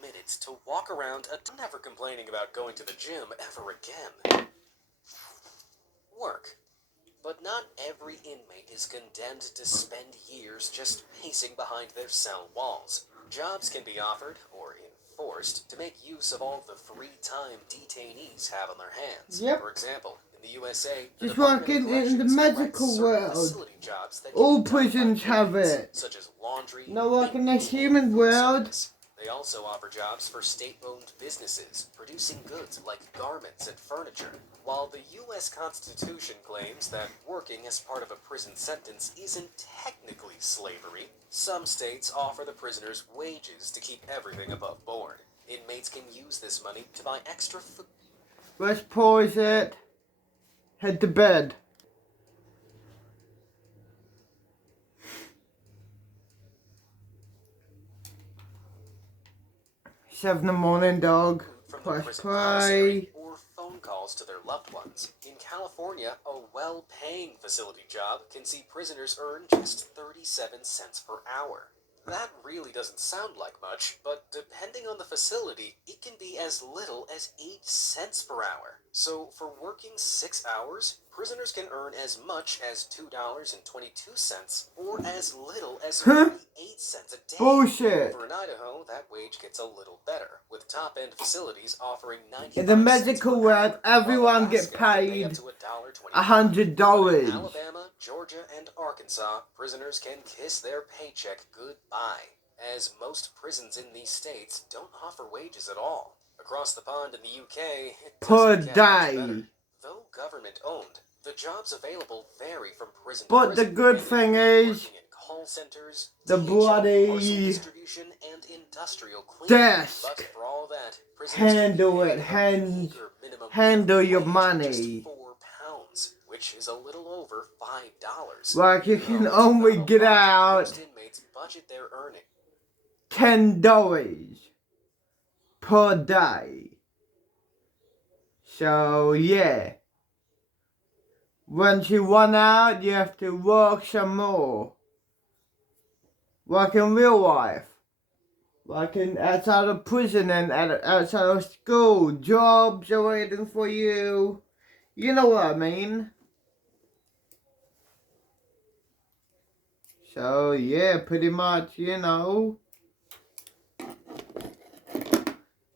minutes to walk around never complaining about going to the gym ever again. Work. But not every inmate is condemned to spend years just pacing behind their cell walls. Jobs can be offered, or enforced, to make use of all the free time detainees have on their hands. Yep. For example, in the USA, just working in the medical world. All prisons have it. Such as laundry, no work in the human world. Service. They also offer jobs for state-owned businesses, producing goods like garments and furniture. While the U.S. Constitution claims that working as part of a prison sentence isn't technically slavery, some states offer the prisoners wages to keep everything above board. Inmates can use this money to buy extra food. Let's pause it. Head to bed. 7 in the morning, dog. Press play. Or phone calls to their loved ones. In California, a well-paying facility job can see prisoners earn just 37 cents per hour. That really doesn't sound like much, but depending on the facility, it can be as little as 8 cents per hour. So for working 6 hours, prisoners can earn as much as $2.22 or as little as 48 cents a day. Bullshit. For in Idaho, that wage gets a little better, with top-end facilities offering 95 In the medical world, everyone gets paid $100. In Alabama, Georgia, and Arkansas, prisoners can kiss their paycheck goodbye, as most prisons in these states don't offer wages at all. Across the pond in the UK, it doesn't get much better. Though government-owned, the jobs available vary from prison to prison. But the good thing is, call centers, the bloody distribution, and industrial desk. But for all that, handle it, handle your money. £4, which is a little over $5. Like you can only get out Most inmates budget their earnings $10 per day. So yeah, once you run out, you have to work some more. Like in real life. Like outside of prison and outside of school. Jobs are waiting for you. You know what I mean. So yeah, pretty much, you know.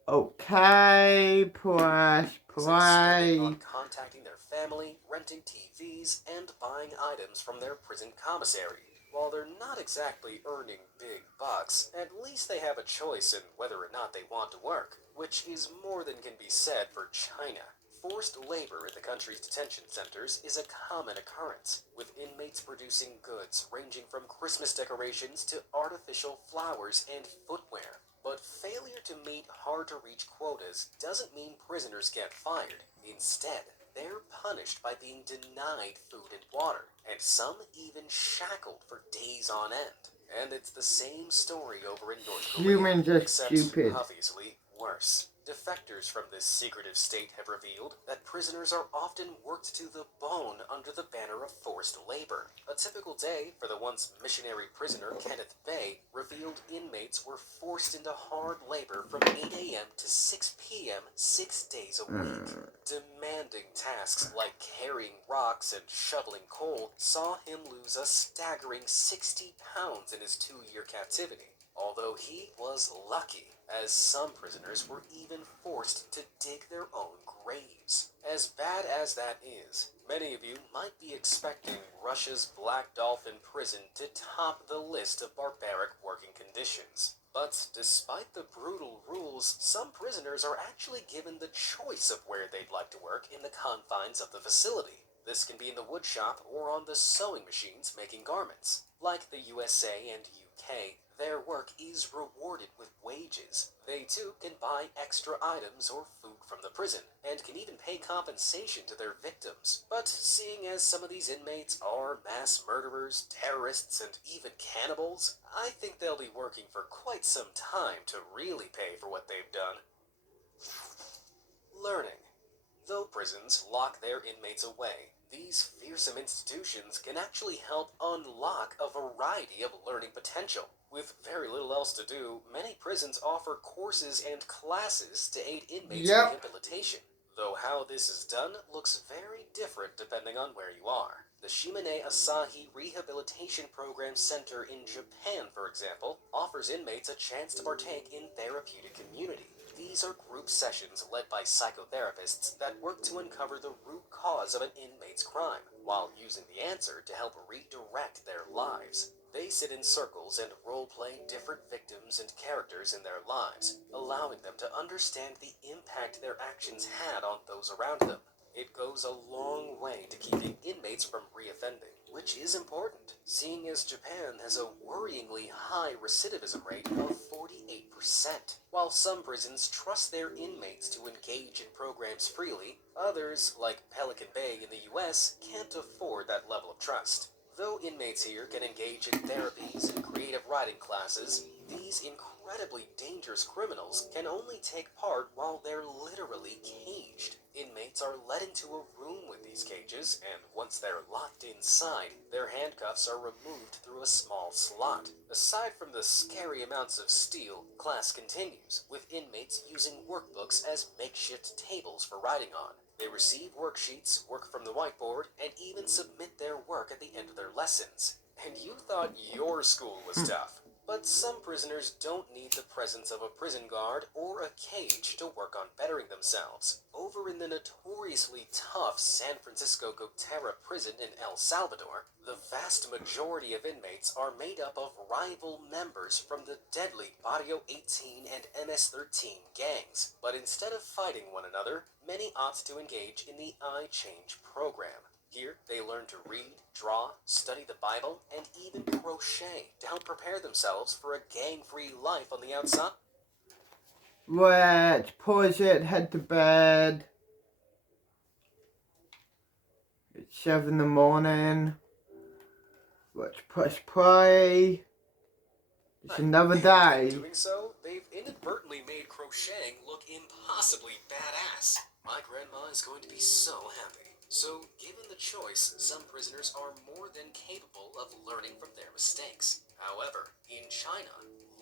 Okay, press play. On contacting their family, renting TVs, and buying items from their prison commissary. While they're not exactly earning big bucks, at least they have a choice in whether or not they want to work, which is more than can be said for China. Forced labor in the country's detention centers is a common occurrence, with inmates producing goods ranging from Christmas decorations to artificial flowers and footwear. But failure to meet hard-to-reach quotas doesn't mean prisoners get fired. Instead, they're punished by being denied food and water, and some even shackled for days on end. And it's the same story over in North Korea, Humans are except stupid. obviously worse. Defectors from this secretive state have revealed that prisoners are often worked to the bone under the banner of forced labor. A typical day for the once missionary prisoner Kenneth Bay revealed inmates were forced into hard labor from 8 a.m. to 6 p.m. 6 days a week. Demanding tasks like carrying rocks and shoveling coal saw him lose a staggering 60 pounds in his 2-year captivity. Although he was lucky, as some prisoners were even forced to dig their own graves. As bad as that is, many of you might be expecting Russia's Black Dolphin prison to top the list of barbaric working conditions. But despite the brutal rules, some prisoners are actually given the choice of where they'd like to work in the confines of the facility. This can be in the woodshop or on the sewing machines making garments. Like the USA and UK, their work is rewarded with wages. They too can buy extra items or food from the prison, and can even pay compensation to their victims. But seeing as some of these inmates are mass murderers, terrorists, and even cannibals, I think they'll be working for quite some time to really pay for what they've done. Learning. Though prisons lock their inmates away, These fearsome institutions can actually help unlock a variety of learning potential. With very little else to do, many prisons offer courses and classes to aid inmates' Yep. rehabilitation. Though how this is done looks very different depending on where you are. The Shimane Asahi Rehabilitation Program Center in Japan, for example, offers inmates a chance to partake in therapeutic community. These are group sessions led by psychotherapists that work to uncover the root cause of an inmate's crime, while using the answer to help redirect their lives. They sit in circles and role-play different victims and characters in their lives, allowing them to understand the impact their actions had on those around them. It goes a long way to keeping inmates from reoffending, which is important, seeing as Japan has a worryingly high recidivism rate of 48%. While some prisons trust their inmates to engage in programs freely, others, like Pelican Bay in the US, can't afford that level of trust. Though inmates here can engage in therapies and creative writing classes, these incredibly dangerous criminals can only take part while they're literally caged. Inmates are led into a room with these cages, and once they're locked inside, their handcuffs are removed through a small slot. Aside from the scary amounts of steel, class continues, with inmates using workbooks as makeshift tables for writing on. They receive worksheets, work from the whiteboard, and even submit their work at the end of their lessons. And you thought your school was tough. But some prisoners don't need the presence of a prison guard or a cage to work on bettering themselves. Over in the notoriously tough San Francisco Gotera prison in El Salvador, the vast majority of inmates are made up of rival members from the deadly Barrio 18 and MS-13 gangs. But instead of fighting one another, many opt to engage in the I Change program. Here, they learn to read, draw, study the Bible, and even crochet to help prepare themselves for a gang-free life on the outside. Let's pause it, head to bed. It's 7 in the morning. Let's press play. It's another day. In doing so, they've inadvertently made crocheting look impossibly badass. My grandma is going to be so happy. So, given the choice, some prisoners are more than capable of learning from their mistakes. However, in China,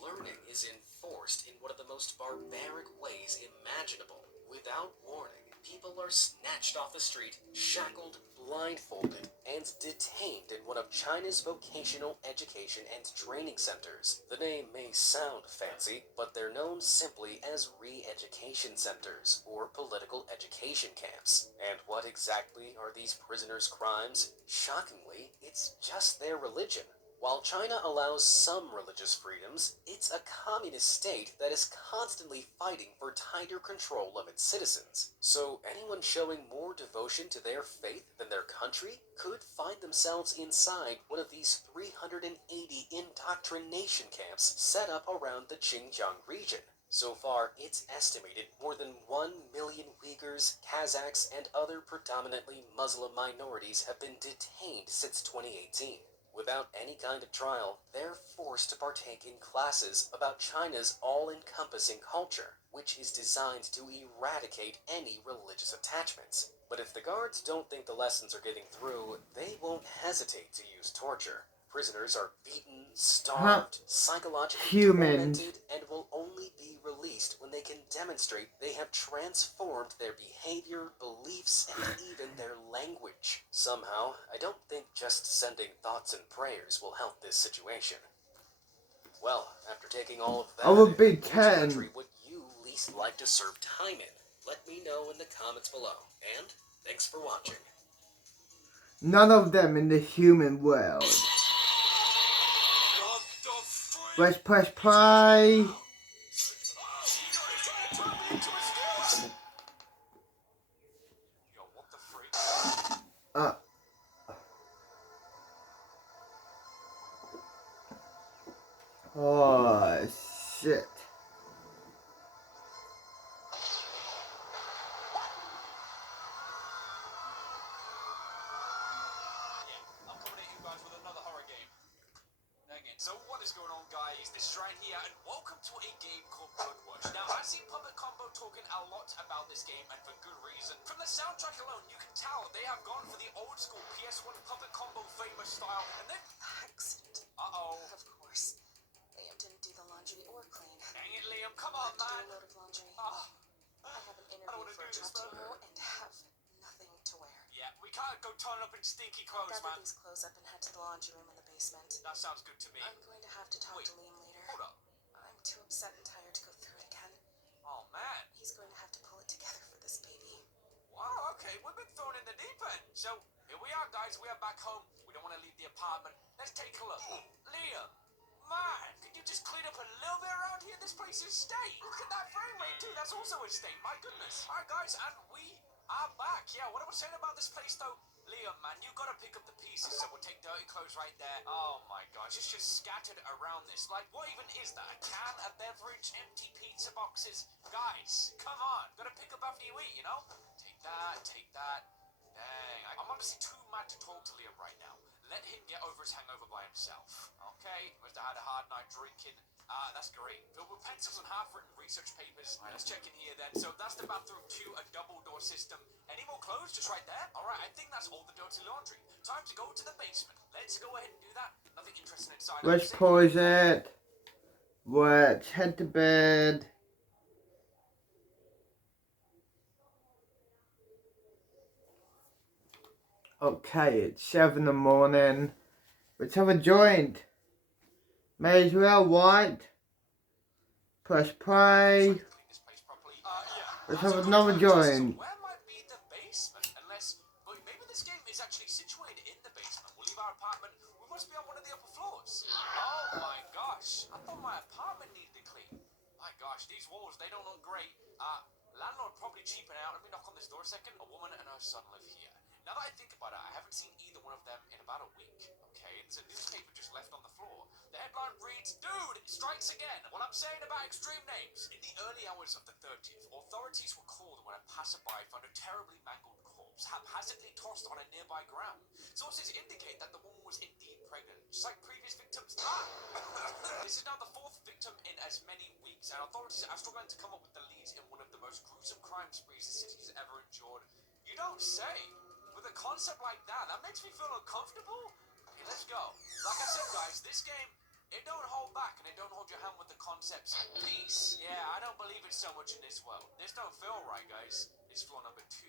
learning is enforced in one of the most barbaric ways imaginable. Without warning, people are snatched off the street, shackled, blindfolded, and detained in one of China's vocational education and training centers. The name may sound fancy, but they're known simply as re-education centers, or political education camps. And what exactly are these prisoners' crimes? Shockingly, it's just their religion. While China allows some religious freedoms, it's a communist state that is constantly fighting for tighter control of its citizens. So anyone showing more devotion to their faith than their country could find themselves inside one of these 380 indoctrination camps set up around the Xinjiang region. So far, it's estimated more than 1 million Uyghurs, Kazakhs, and other predominantly Muslim minorities have been detained since 2018. Without any kind of trial, they're forced to partake in classes about China's all-encompassing culture, which is designed to eradicate any religious attachments. But if the guards don't think the lessons are getting through, they won't hesitate to use torture. Prisoners are beaten, starved, psychologically tormented, and will only be released when they can demonstrate they have transformed their behavior, beliefs, and even their language. Somehow, I don't think just sending thoughts and prayers will help this situation. Well, after taking all of that, I would be which 10. country would you least like to serve time in? Let me know in the comments below. And thanks for watching. None of them in the human world. Let's press play. Oh, shit. I'm coming at you guys with another horror game. So what is going on, guys? This is Ryan here, and welcome to a game called Bloodwatch. Now, I've seen Public Combo talking a lot about this game, and for good reason. doesn't. From the soundtrack alone, you can tell they have gone for the old school PS1 puppet combo famous style, and then Accident. uh-oh. Of course. Liam didn't do the laundry or clean. Dang it, Liam, come I on, have to do man. a load of laundry. Oh, I have an I don't interview wanna for a do this, job man. tomorrow and have nothing to wear. yeah, we can't go turn up in stinky clothes, Gather man. these clothes up and head to the laundry room in the basement. That sounds good to me. I'm going to have to talk Wait, to Liam later. Hold up. I'm too upset and tired to go through it again. Oh, man. He's going to have to pull it together for this baby. Wow, okay, we've been thrown in the deep end. So, here we are, guys. We are back home. We don't want to leave the apartment. Let's take a look. Liam, man, can you just clean up a little bit around here? This place is state. Look at that frame rate, too. That's also a state. My goodness. All right, guys, and we are back. Yeah, what I was saying about this place, though, Liam, man, you got to pick up the pieces. So we'll take dirty clothes right there. Oh, my gosh, it's just scattered around this. Like, what even is that? A can, a beverage, empty pizza boxes? Guys, come on. Got to pick up after you eat, you know? Take that. Dang, I'm honestly too mad to talk to Liam right now. Let him get over his hangover by himself. Okay, must have had a hard night drinking. That's great. Filled with pencils and half-written research papers. All right, let's check in here then. So that's the bathroom too, a double door system. Any more clothes? Just right there? All right, I think that's all the dirty laundry. Time to go to the basement. Let's go ahead and do that. Nothing interesting inside. Let's pause it. Let's head to bed. Okay, it's 7 in the morning. Let's have a joint. May as well, right? Press play. Let's have another joint. Where might be the basement? Unless, well, maybe this game is actually situated in the basement. We'll leave our apartment. We must be on one of the upper floors. Oh my gosh! I thought my apartment needed clean. My gosh, these walls, they don't look great. Landlord probably cheaping out. Let me knock on this door a second. A woman and her son live here. Now that I think about it, I haven't seen either one of them in about a week. Okay, there's a newspaper just left on the floor. The headline reads, "Dude, it strikes again." What I'm saying about extreme names. In the early hours of the 30th, authorities were called when a passerby found a terribly mangled corpse haphazardly tossed on a nearby ground. Sources indicate that the woman was indeed pregnant, just like previous victims. This is now the fourth victim in as many weeks, and authorities are struggling to come up with the leads in one of the most gruesome crime sprees the city has ever endured. You don't say. With a concept like that makes me feel uncomfortable. Okay, let's go. Like I said, guys, this game, it don't hold back and it don't hold your hand with the concepts. Peace. Yeah, I don't believe it so much in this world. This don't feel right, guys. It's floor number 2.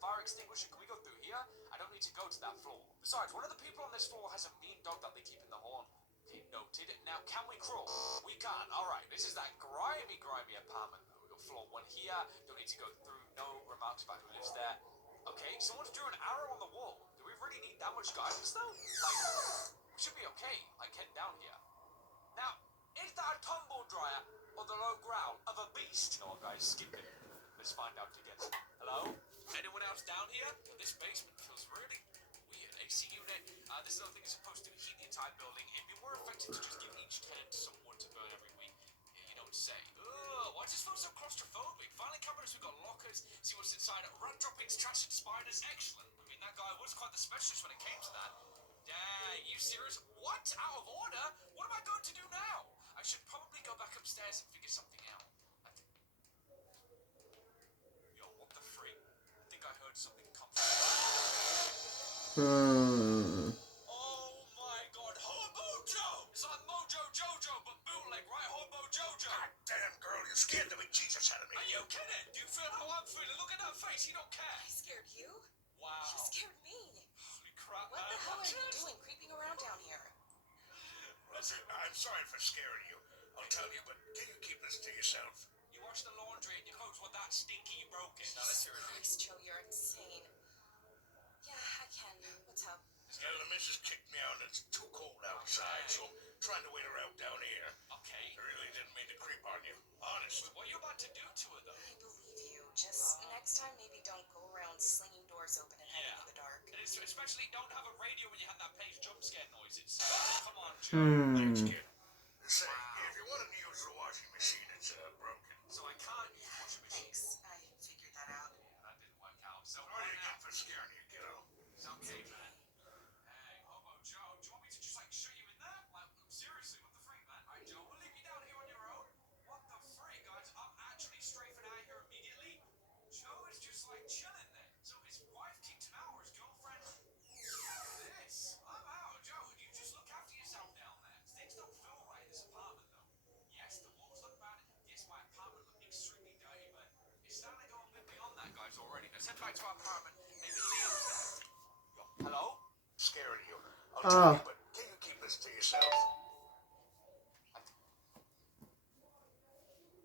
Fire extinguisher, can we go through here? I don't need to go to that floor. Besides, one of the people on this floor has a mean dog that they keep in the horn. Okay, noted. Now, can we crawl? We can. Alright, this is that grimy apartment, though. Floor 1 here. Don't need to go through. No remarks about who lives there. Okay, someone's drew an arrow on the wall. Do we really need that much guidance, though? Like, we should be okay. Like, head down here. Now, is that a tumble dryer or the low growl of a beast? You know what, guys? Skip it. Let's find out together. Hello? Anyone else down here? This basement feels really weird. AC unit. This little thing is supposed to heat the entire building. It'd be more effective to just give each tenant some wood to burn every week. You don't say. Ugh, why does this feel so claustrophobic? Filing cabinets, we've got lockers. See what's inside. Rat droppings, trash, and spiders. Excellent. I mean, that guy was quite the specialist when it came to that. Dang, you serious? What? Out of order? What am I going to do now? I should probably go back upstairs and figure something out. Yo, what the freak? I think I heard something come from... Oh my god, Hobo Joe! It's like Mojo Jojo, but bootleg, right? Hobo Jojo! God damn, girl, you scared the bejesus out of me. Are you kidding? Do you feel how I'm feeling? Look at that face, he don't care. I scared you? Wow. You scared me. Holy crap, What man. the hell are you doing creeping around down here? Listen, I'm sorry for scaring you. I'll tell you, but can you keep this to yourself? You washed the laundry and your clothes were that stinky you broke it. Now let's hear it. Christ, Joe, you're insane. Yeah, I can. What's up? Well, the missus kicked me out and it's too cold outside, so I'm trying to wait her out down here. Okay. I really didn't mean to creep on you. Honest. What are you about to do to her, though? I believe you. Just next time, maybe don't go around slinging doors open and hiding in the dark. And especially don't have a radio when you have that place jump scare noises. Come on, Joe. Thanks, kid. Say, if you wanted to use the washing machine, it's broken. So I can't use the washing machine. Thanks. I figured that out. That didn't work out. So Sorry again for scaring you, kiddo. it's okay, man. Hey, Hobo Joe, do you want me to just like shoot you in there? Like, seriously, what the freak, man? Alright, Joe, we'll leave you down here on your own. What the freak, guys? I'm actually strafing out here immediately. Joe is just like Let's head back to our apartment. Maybe Liam's there. Yo, hello? Scaring you. I'll Oh. tell you, but can you keep this to yourself?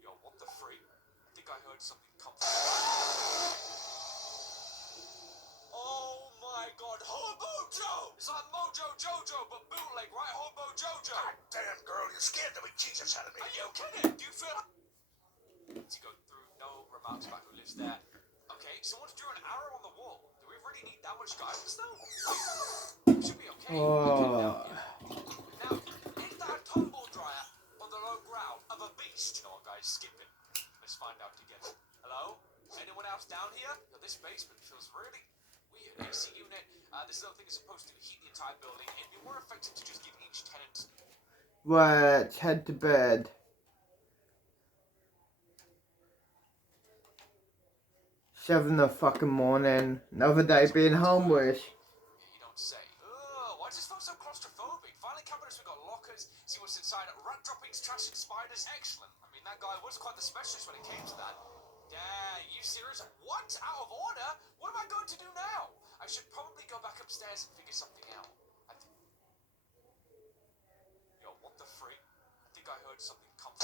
Yo, what the freak? I think I heard something come. Oh my god, Hobo Joe! It's like Mojo Jojo, but bootleg, right? Hobo Jojo! God damn, girl, you scared the bejesus out of me. Are you kidding? Do you feel... To go through no remarks about who lives there. Okay, someone's drew an arrow on the wall. Do we really need that much guidance, though? We should be okay. Oh. Now, is that a tumble dryer on the low ground of a beast? You know what, guys? Skip it. Let's find out together. Hello? Anyone else down here? Yo, this basement feels really weird. AC unit. This little thing is supposed to heat the entire building. It'd be more effective to just give each tenant... Right, head to bed. 7 fucking morning. Another day being homeless. You don't say. Ugh, why does this feel so claustrophobic? Filing cabinets, we got lockers. See what's inside. Rat droppings, trash, and spiders. Excellent. I mean, that guy was quite the specialist when it came to that. Yeah, you serious? What? Out of order? What am I going to do now? I should probably go back upstairs and figure something out. Yo, what the freak? I think I heard something come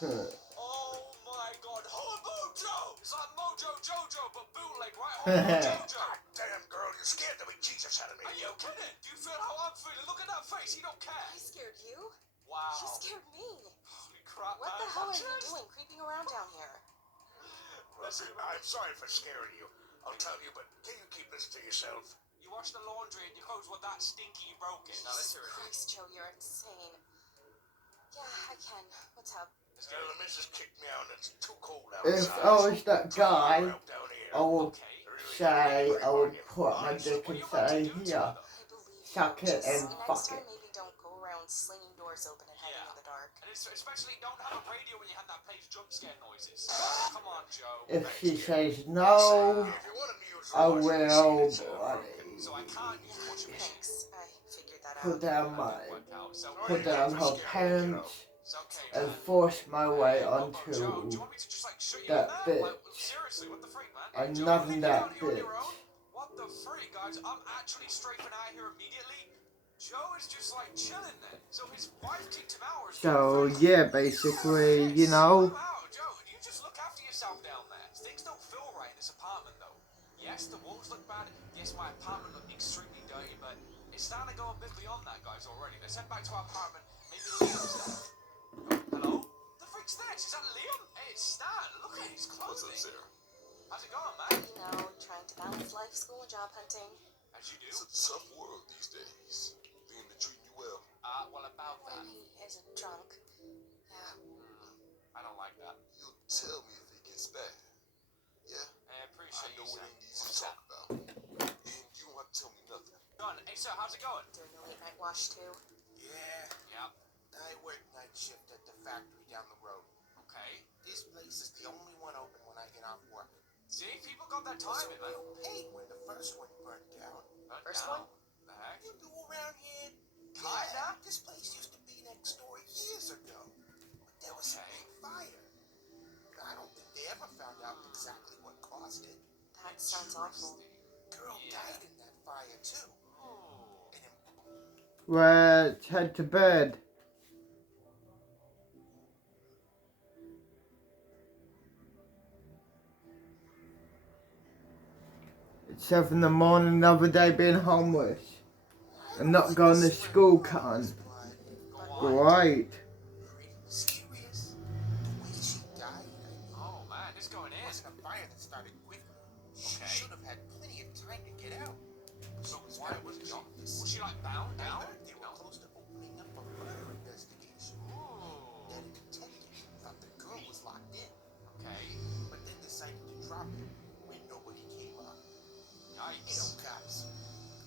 Oh my god, Hobo Joe! It's like Mojo Jojo, but bootleg, right? Hobo Jojo! God damn, girl, you scared the bejesus out of me. Are you kidding? Do you feel how I'm feeling? Look at that face, he don't care. I scared you? Wow. You scared me. Holy crap, What man. the hell are you doing creeping around down here? Listen, I'm sorry for scaring you. I'll tell you, but can you keep this to yourself? You washed the laundry and your clothes were that stinky you broke it. Now let's hear it. Christ, Joe, you're insane. Yeah, I can. What's up? Well, the missus kicked me out and it's too cold If outside. I was that guy, Help down here. I would Okay. say, I would put my dick What are and you about to say, do to here, her, though? I believe suck you. it Just and next fuck time, it. maybe don't go around slinging doors open and hiding Yeah. in the dark. And especially don't have a radio when you have that place jump scare noises. Come on, Joe. If she says If no, you want to use I the washing will, machine, it's, buddy. So I can't use the washing machine. Thanks. I figured that Put out. down That my, didn't work out. So put down her pants, It's okay, and man. force my way Joe, do you onto want me to just like shut you that in there? Like, bitch. seriously, what the freak, man? I'm Joe, loving leave you that out here on your bitch. own? What the freak, guys? I'm actually strafing out here immediately. Joe is just like chilling there. So his wife kicked him out. Or his So girlfriend. yeah, basically, you Yes, know, I'm out. Joe, you just look after yourself down there. Things don't feel right in this apartment, though. Yes, the walls look bad. Yes, my apartment looked extremely dirty, but it's starting to go a bit beyond that, guys, already. Let's head back to our apartment. Maybe Liam's there. Hello? The freak's there. Is that Liam? Hey, it's Stan. Look at his clothing. How's it going, man? You know, trying to balance life, school, and job hunting. As you do. It's a tough world these days. Liam been treating you well. Well, about that. When he isn't drunk. Yeah. I don't like that. You'll tell me if it gets bad. Yeah, I I appreciate know you, it sir. ain't easy to talk about. And you don't have to tell me nothing. Done. Hey, sir, how's it going? Doing the late night wash, too. Yeah, Yep. I work night shift at the factory down the road. Okay. This place is the only one open when I get off work. See, people got that Was time a in, man. real pain when the first one burned down. Burnt First down. one? The heck? You do around here? Kinda. Yeah, this place used to be next door years ago. But there was a Okay. big fire. I don't think they ever found out exactly what caused it. That sounds awful. Girl Yeah. died in that fire too. Ooh. And let's head to bed. It's 7 in the morning, another day being homeless. And not going to school, cunt. Go on. Great. pretty mysterious. The way she died, I mean, Oh, man, it's going it in. wasn't a fire that started quickly. She Okay. should have had plenty of time to get out. So She was why found was in the she? office. Was she like bound I down? heard they were close to opening up a murder investigation. Ooh. Then a detective thought the girl was locked in, Okay. but then decided to drop it when nobody came up. You know, Yikes. cops,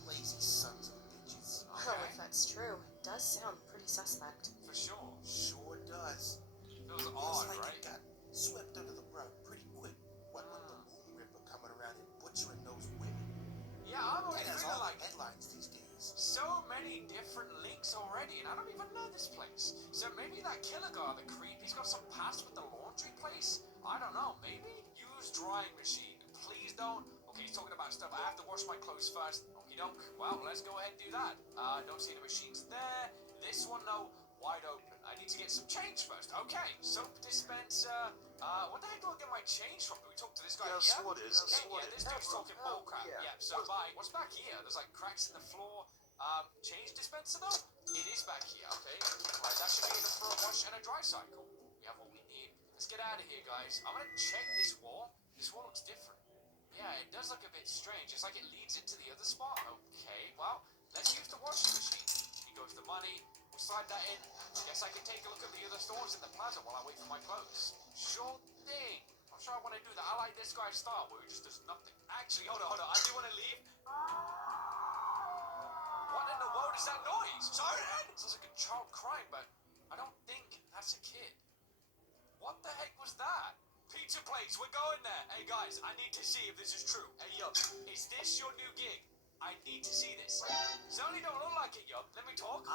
lazy sons of bitches. Well, Okay. if that's true, it does sound pretty suspect. For sure. Sure does. Feels Feels odd, like right? it got swept under the rug pretty quick. What with the Moon Ripper coming around and butchering those women. Yeah, I'm always It has feeling all like the headlines these days. so many different links already, and I don't even know this place. So maybe that killer guy, the creep, he's got some past with the laundry place? I don't know, maybe? You please don't. Okay, he's talking about stuff. I have to wash my clothes first. Okie doke. Well, let's go ahead and do that. Don't see the machines there. This one, though, wide open. I need to get some change first. Okay, soap dispenser. What the heck do I get my change from? Do we talk to this guy here? Yeah, this dude's talking bullcrap. Yeah, so what's back here? There's like cracks in the floor. Change dispenser though? It is back here, okay. Right, that should be enough for a wash and a dry cycle. We have what we need. Let's get out of here, guys. I'm gonna check this wall. This wall looks different. Yeah, it does look a bit strange. It's like it leads into the other spot. Okay, well, let's use the washing machine. Here goes the money. We'll slide that in. Guess I can take a look at the other stores in the plaza while I wait for my clothes. Sure thing. I'm sure I want to do that. I like this guy's style where he just does nothing. Actually, hold on. I do want to leave. What in the world is that noise? Sorry, it sounds like a child crying, but I don't think that's a kid. What the heck was that? Pizza place, we're going there. Hey guys, I need to see if this is true. Hey Yup, is this your new gig? I need to see this. Certainly don't look like it, Yup. Let me talk.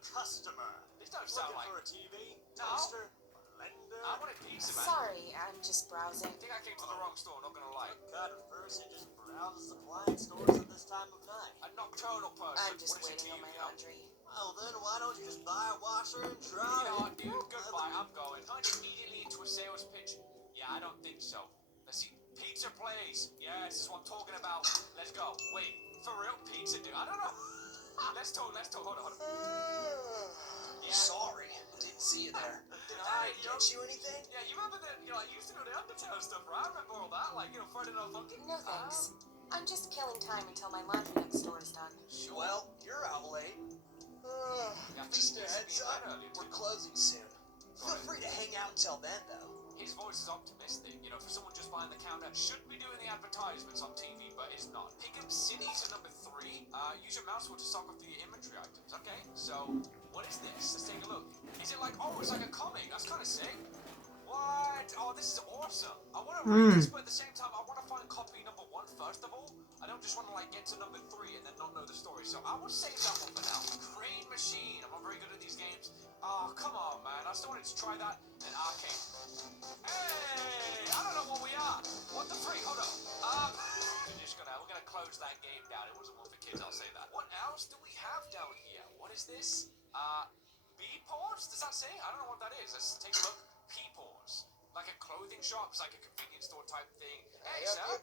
Customer. This don't sound like. For a TV, No. toaster, blender. I want a pizza, man. Sorry, I'm just browsing. I think I came to the wrong store, not gonna lie. Kind of person just browses appliance stores at this time of night. A nocturnal person. I'm just What is it waiting to on my you, know? laundry. Well, then why don't you just buy a washer and You dry know what, it? dude? Goodbye, I'm going. Can't you immediately into a sales pitch? Yeah, I don't think so. Let's see. Pizza place. Yeah, this is what I'm talking about. Let's go. Wait, for real? Pizza, dude? I don't know. Let's talk. Hold on. Yeah. Sorry, didn't see you there. Did I get you anything? Yeah, you remember that, I used to do the Undertale stuff, right? I remember all that, like, Ferdinand Funky. No thanks. I'm just killing time until my laundry next door is done. Sure. Well, you're out late. Yeah, I think Just a this heads would be up, better, dude. we're closing soon. Feel free to hang out until then, though. His voice is optimistic, for someone just behind the counter. Should be doing the advertisements on TV, but is not. Pickup Cities are number 3. Use your mouse wheel to stock up the inventory items. Okay, so what is this? Let's take a look. Is it like, it's like a comic? That's kind of sick. What? Oh, this is awesome. I want to read this, but at the same time, I want to find copy number 1 first of all. I don't just want to get to number 3 and then not know the story. So I will save that one for now. Crane Machine. I'm not very good at these games. Oh, come on, man. I still wanted to try that. And arcade. Hey, I don't know what we are. What the freak? Hold up. We're gonna close that game down. It wasn't one for kids, I'll say that. What else do we have down here? What is this? B-Pause? Does that say? I don't know what that is. Let's take a look. P-Pause. Like a clothing shop. It's like a convenience store type thing. Hey, sir.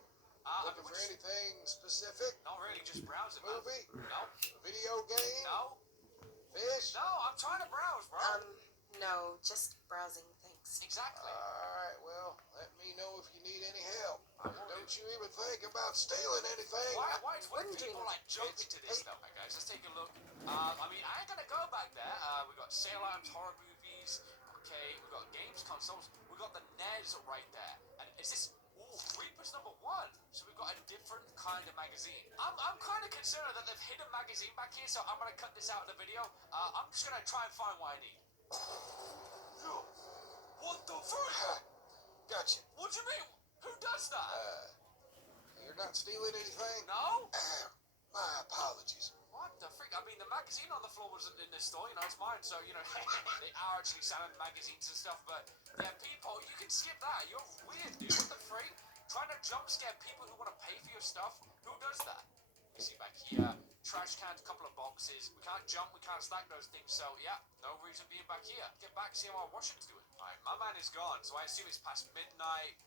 Looking for anything specific? Not really, just browsing, man. Movie? No. Video game? No. Fish? No, I'm trying to browse, bro. No, just browsing, thanks. Exactly. Alright, well, let me know if you need any help. Don't you even think about stealing anything? Why is when Wouldn't people dream of jump into this stuff, right, guys? Let's take a look. I ain't gonna go back there. We got sale items, horror movies. Okay, we got games, consoles. We got the NES right there. And is this? Reapers number 1. So we've got a different kind of magazine. I'm kind of concerned that they've hidden a magazine back here, so I'm gonna cut this out of the video. I'm just gonna try and find what I need. What the frick? Gotcha. What do you mean? Who does that? You're not stealing anything? No? My apologies. What the freak? I mean, the magazine on the floor wasn't in this store, it's mine, so, they are actually selling magazines and stuff, but, yeah, people, you can skip that. You're weird, dude. What the freak? Trying to jump scare people who want to pay for your stuff? Who does that? You see back here, trash cans, a couple of boxes. We can't jump, we can't stack those things, so, yeah, no reason being back here. Get back, see how our washing's doing. Alright, my man is gone, so I assume it's past midnight.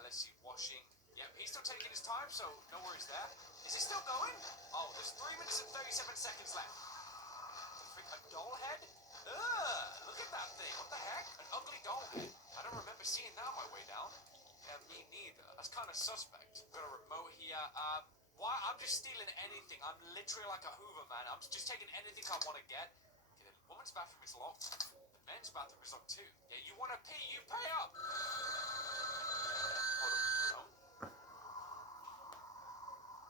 Let's see, washing. Yep, he's still taking his time, so no worries there. Is he still going? Oh, there's 3 minutes and 37 seconds left. The freak, a doll head? Ugh, look at that thing. What the heck? An ugly doll head. I don't remember seeing that on my way down. Yeah, me neither. That's kind of suspect. We've got a remote here. Why? I'm just stealing anything. I'm literally like a Hoover, man. I'm just taking anything I want to get. Okay, the woman's bathroom is locked. The men's bathroom is locked too. Yeah, you want to pee? You pay up. Hold on.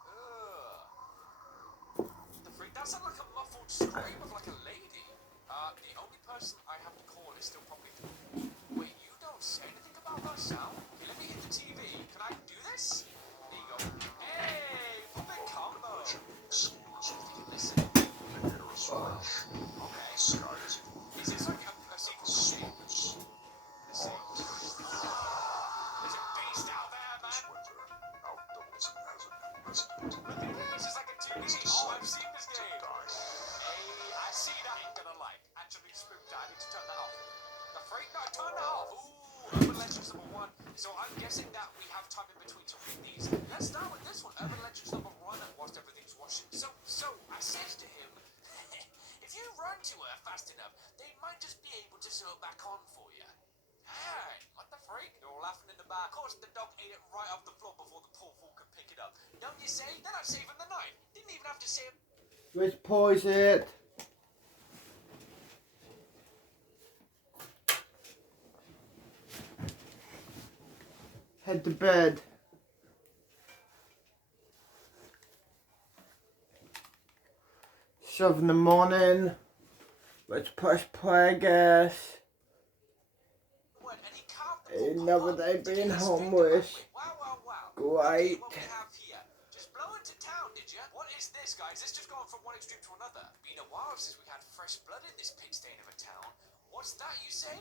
No. The freak. That sounded like a muffled scream of like a lady. The only person I have to call is still probably. Wait, you don't say anything about that sound? Okay, let me hit the TV. Can I do this? There you go. Hey, puppet combo. Listen. Okay. Is this like a sequel to Shane? Let's see. turn that off. Ooh, Urban Legends number 1. So I'm guessing that we have time in between to read these. Let's start with this one. Urban Legends number 1, whilst everything's washing. So I says to him, if you run to her fast enough, they might just be able to sew it back on for you. Hey, what the freak? They're all laughing in the back. Of course, the dog ate it right off the floor before the poor fool could pick it up. Don't you say? They're not saving the night. Didn't even have to say it. Let's pause it. Head to bed. So in the morning, let's push play, I guess. And he carved the Another day being homeless. Wow. Great. What we have here. Just blow into town, did you? What is this, guys? This just going from one extreme to another. Been a while since we had fresh blood in this pit stain of a town. What's that, you say?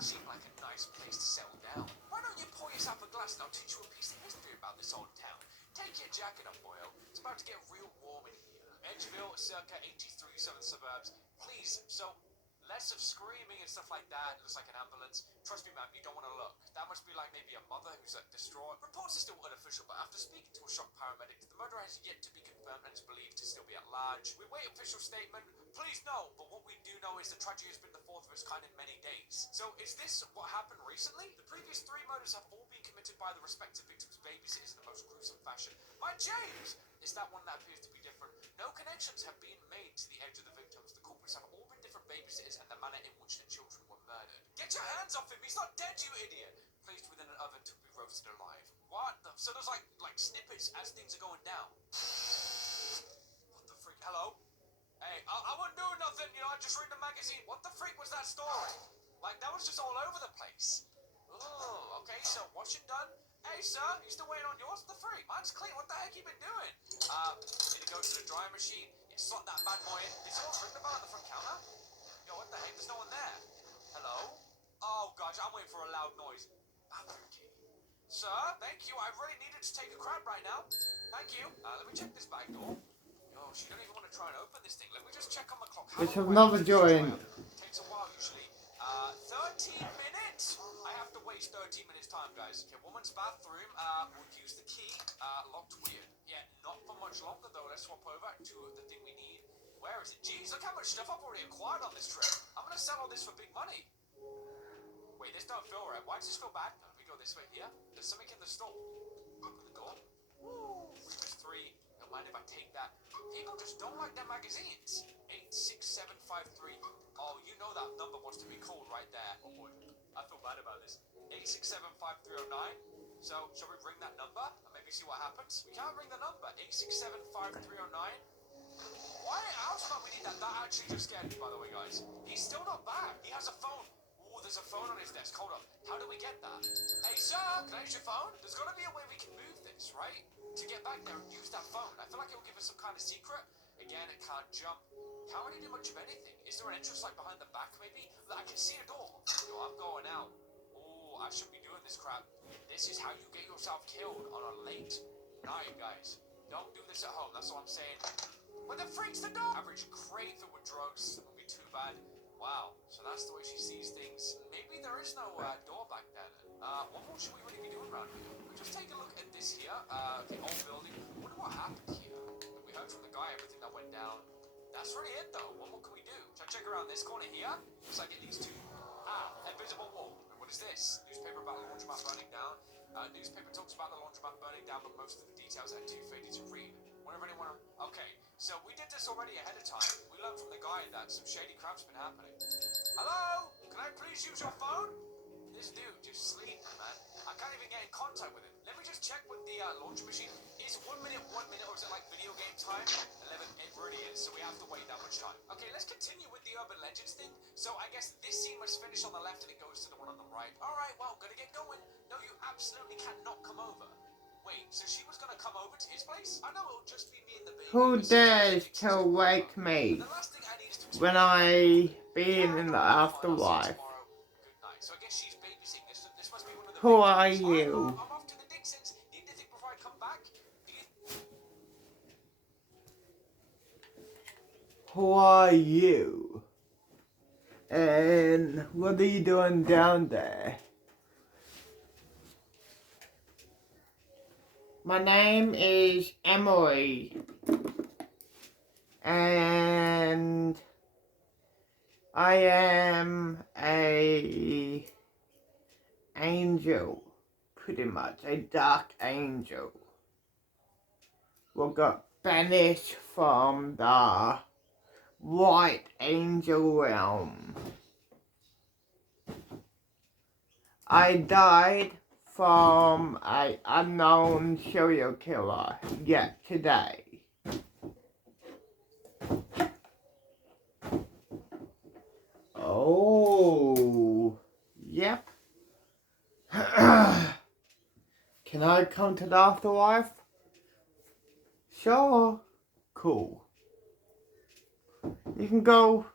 Seemed like a nice place to settle down. Why don't you pour yourself a glass and I'll teach you a piece of history about this old town. Take your jacket up, Boyle. It's about to get real warm in here. Edgeville, circa 83, southern suburbs. Please, so less of screaming and stuff like that. It looks like an ambulance. Trust me, ma'am, you don't want to look. That must be like maybe a mother who's distraught. Reports are still unofficial, but after speaking to a shocked paramedic, the murder has yet to be confirmed and is believed to still be at large. We wait official statement. Please no, but what we do know is the tragedy has been the fourth of its kind in many days. So is this what happened recently? The previous 3 murders have all been committed by the respective victims' babysitters in the most gruesome fashion. My James! Is that one that appears to be different? No connections have been made to the age of the victims. The culprits have all been different babysitters and the manner in which the children were murdered. Get your hands off him! He's not dead, you idiot! Placed within an oven to be roasted alive. What the? So there's like snippets as things are going down. What the freak? Hello? Hey, I wasn't doing nothing, you know, I just read the magazine. What the freak was that story? Like, that was just all over the place. Oh, okay, so washing done. Hey, sir, you still waiting on yours? The freak? Mine's clean. What the heck you been doing? Need to go to the drying machine. Yeah, slot that bad boy in. Is someone written about at the front counter? Yo, what the heck? There's no one there. Hello? Oh, gosh, I'm waiting for a loud noise. Bathroom key. Sir, thank you. I really needed to take a crap right now. Thank you. Let me check this back door. Yo, she don't even want to try and open this thing. Let me just check on the clock. Let's have another joint. Takes a while usually. 13 minutes. I have to waste 13 minutes time, guys. Okay, woman's bathroom. We'll use the key. Locked weird. Yeah, not for much longer though. Let's swap over to the thing we need. Where is it? Jeez, look how much stuff I've already acquired on this trip. I'm gonna sell all this for big money. Wait, this don't feel right. Why does this feel bad? Let me go this way here. There's something in the store. Open the door. Woo! Reapers 3. Don't mind if I take that. People just don't like their magazines. 86753. Oh, you know that number wants to be called right there. Oh boy, I feel bad about this. 8675309. So, shall we ring that number and maybe see what happens? We can't ring the number. 8675309. Why else might we need that? That actually just scared me, by the way, guys. He's still not back. He has a phone. Ooh, there's a phone on his desk. Hold up. How do we get that? Hey, sir, can I use your phone? There's got to be a way we can move this, right? To get back there and use that phone. I feel like it will give us some kind of secret. Again, it can't jump. Can't really do much of anything. Is there an entrance like behind the back, maybe? Look, I can see a door. Yo, I'm going out. Oh, I shouldn't be doing this crap. This is how you get yourself killed on a late night, guys. Don't do this at home. That's what I'm saying. Where the freak's the door? Average crate filled with drugs. That won't be too bad. Wow. So that's the way she sees things. Maybe there is no door back there then. What more should we really be doing around here? We just take a look at this here. The old building. I wonder what happened here. We heard from the guy everything that went down. That's really it though. What more can we do? Should I check around this corner here? Looks like it needs to. Invisible wall. What is this? Newspaper about the laundromat burning down. Newspaper talks about the laundromat burning down, but most of the details are too faded to read. Wonder if anyone. Okay, so we did this already ahead of time. We learned from the guy that some shady crap's been happening. Hello? Can I please use your phone? This dude just sleeping, man. I can't even get in contact with him. Let me just check with the laundry machine. Is 1 minute, 1 minute, or is it like video game time? 11, it really is, so we have to wait that much time. Okay, let's continue with the Urban Legends thing. So I guess this scene must finish on the left and it goes to the one on the right. Alright, well, gonna get going. No, you absolutely cannot come over. Wait, so she was gonna come over to his place? I know it'll just be me and the baby. Who dares to wake me when I been in the afterlife? So I guess she's babysitting this. This must be one of the Who babies. are you? I'm off to the Dixons. Need anything before I come back? Who are you? And what are you doing down there? My name is Emily. And I am a angel. Pretty much. A dark angel. We got banished from the white angel realm. I died from an unknown serial killer yet today. Oh, yep. Can I come to the afterlife? Sure. Cool. You can go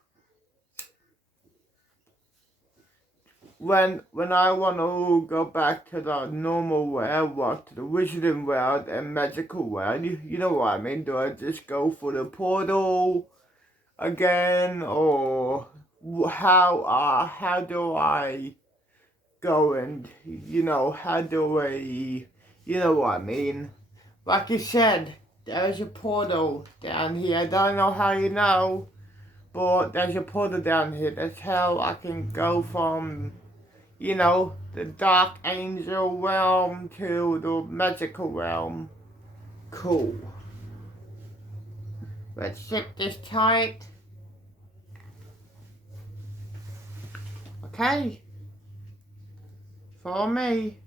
when I want to go back to the normal world, walk to the wizarding world and magical world. You know what I mean? Do I just go for the portal again, or how do I go and how do I what I mean? Like you said, there's a portal down here. I don't know how you know, but there's a portal down here. That's how I can go from, the dark angel realm to the magical realm. Cool. Let's zip this tight. Okay. Follow me.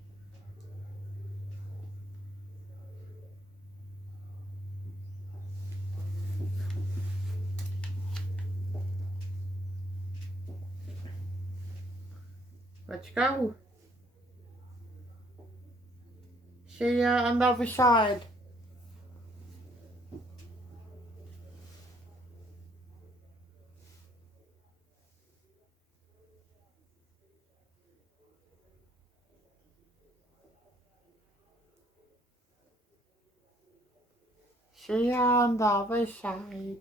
Let's go. See ya on the other side. See ya on the other side.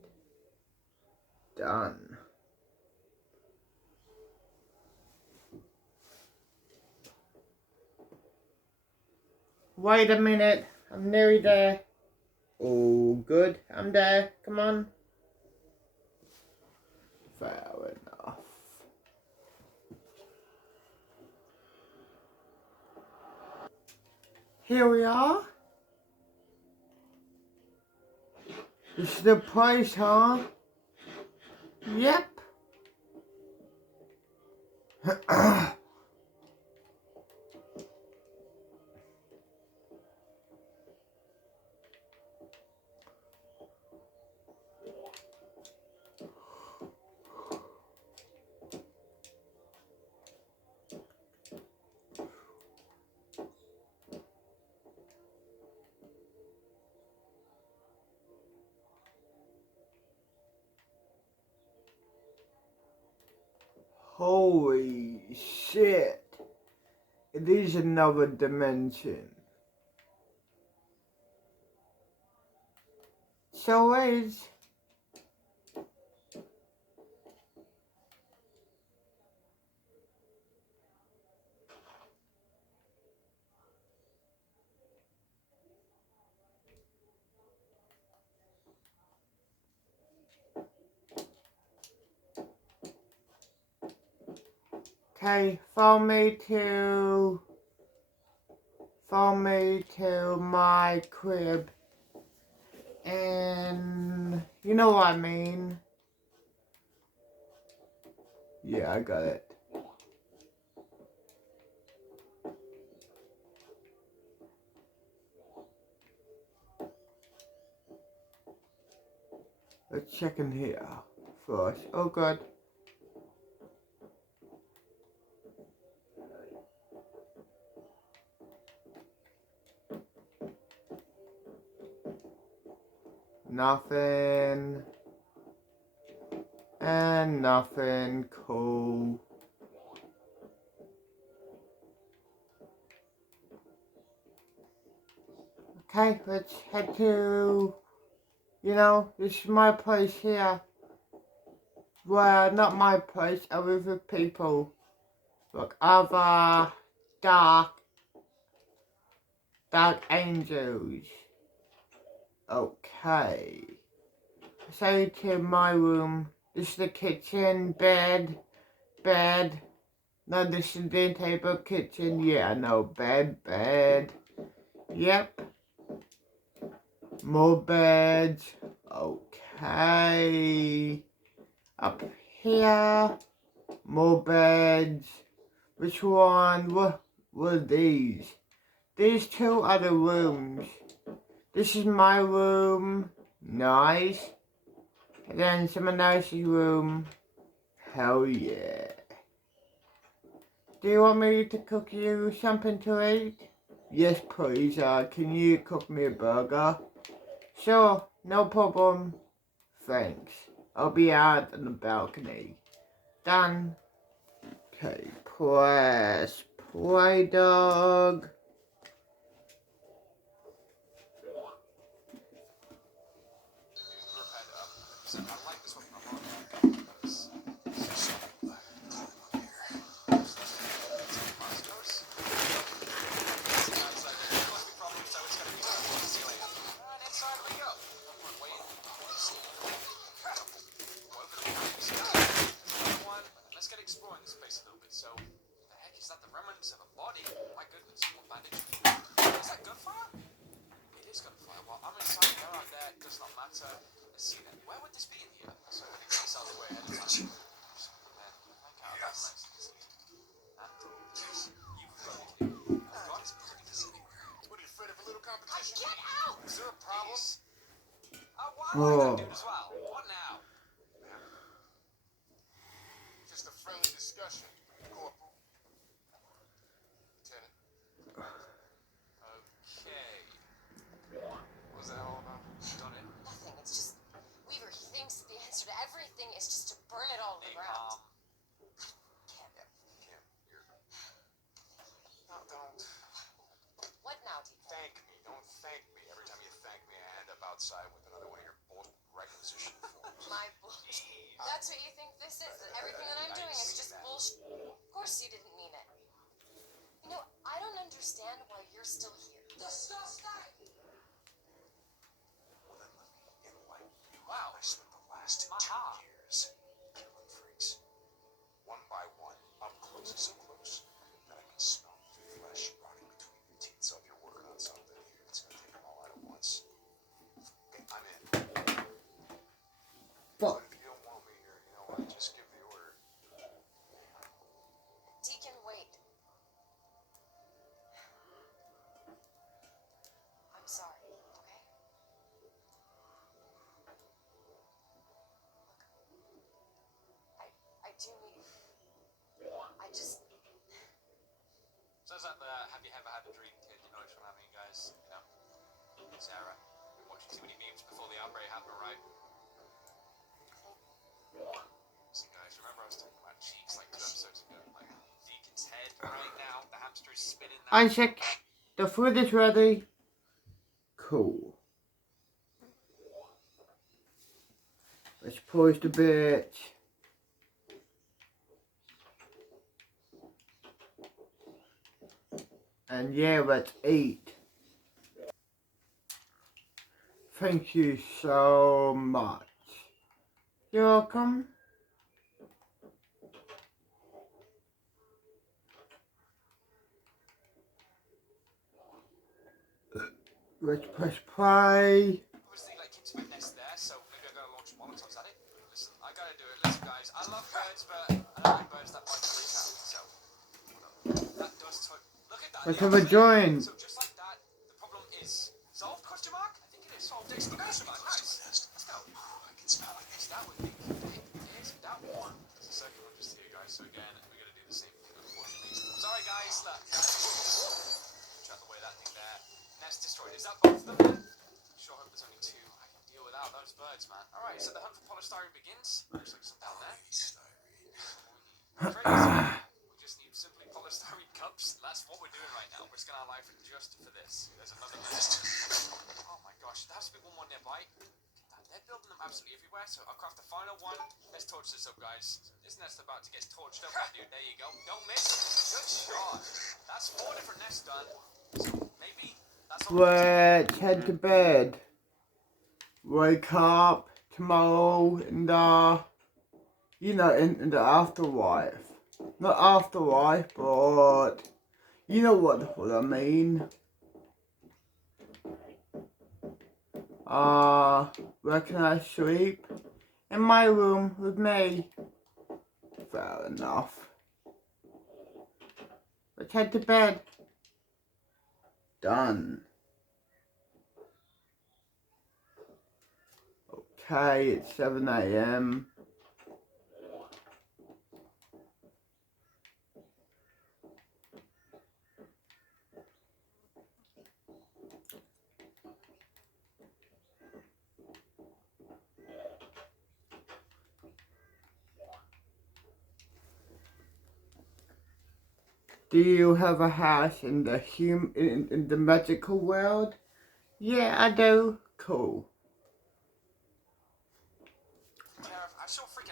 Done. Wait a minute. I'm nearly there. Oh, good. I'm there. Come on. Fair enough. Here we are. This is the place, huh? Yep. Holy shit. It is another dimension. So is. Okay, follow me to my crib. And you know what I mean. Yeah, I got it. Let's check in here first. Oh god. Nothing. And nothing. Cool. Okay, let's head to, this is my place here. Well, not my place, other people. Look, other dark angels. Okay. So to my room. This is the kitchen, bed. No, this is the table, kitchen. Yeah, no, bed. Yep. More beds. Okay. Up here. More beds. Which one? What were these? These two are the rooms. This is my room. Nice. And then someone else's room. Hell yeah. Do you want me to cook you something to eat? Yes, please. Can you cook me a burger? Sure, no problem. Thanks. I'll be out on the balcony. Done. Okay, press play, dog. So I like this one a lot. Let's get exploring this place a little bit. So, the heck is that? The remnants of a body? My goodness, what bandage? Is that gunfire? It is gunfire. Well, I'm inside, they're out there. It does not matter. Let's see then. Where would this be in here? So I think this out of the way ahead of time. What are you afraid of a little competition? Get out! Is there a problem? Why that dude as well? What now? Just a friendly discussion, Corporal. Lieutenant. Okay. What was that all about? Done it? Nothing. It's just Weaver. He thinks the answer to everything is just to burn it all to the ground. Kim, you're... No, don't. What now, Deacon? Thank me. Don't thank me. Every time you thank me, I end up outside with another one of your bull requisition forms. My bullshit. That's what you think this is? That everything that I'm doing is just bullshit? Of course you didn't mean it. You know, I don't understand why you're still here. Disgusting! Well, then let me enlighten you. Wow. I spent the last 2 years killing freaks. One by one, up close, so close that I can smell the flesh rotting between your teeth. So if you're working on something here, it's gonna take them all out at once. Okay, I'm in. Fuck. But if you don't want me here, you know what? Just give the order. Deacon, wait. I'm sorry, okay? Look, I do need... I just... So is that the have you ever had a dream kid? You know what I mean, guys? You know, Sarah, been watching too many memes before the outbreak happened, right? So guys, remember I was talking about cheeks like 2 episodes ago? Like Deacon's head right now, the hamster is spinning now. Isaac, the food is ready. Cool. Let's pause the bit. And yeah, let's eat. Thank you so much. You're welcome. Let's press play. Obviously, like kids with nest there, so maybe I gotta launch Molotovs at it. Listen, I gotta do it. Listen, guys, I love birds, but I don't like birds that might freak out. So, that does look at that. Let's have a join. So just like that, the problem is solved? Question mark? I think it is solved. Exclamation mark. Nice. Let's go. I can smell it. Yes, that would be. Yes, that one. There's a second one just here, guys. So again, we're gonna do the same thing. Unfortunately, sorry, guys. Try the way that thing there. Nest destroyed. Is that both of them? Sure hope there's only 2. I can deal without those birds, man. Alright, so the hunt for polystyrene begins. Looks like some down there. Crazy. We just need simply polystyrene cups. That's what we're doing right now. We're risking our life just for this. There's another nest. Oh my gosh, there has to be one more nearby. Get that they're building them absolutely everywhere, so I'll craft the final one. Let's torch this up, guys. This nest about to get torched up, my dude. There you go. Don't miss. Good shot. That's 4 different nests done. So maybe that's all. Let's head to bed. Wake up tomorrow in the, in the afterlife. Not afterlife, but you know what I mean. Where can I sleep? In my room with me. Fair enough. Let's head to bed. Done. Okay, it's 7 AM. Do you have a house in the in the magical world? Yeah, I do. Cool.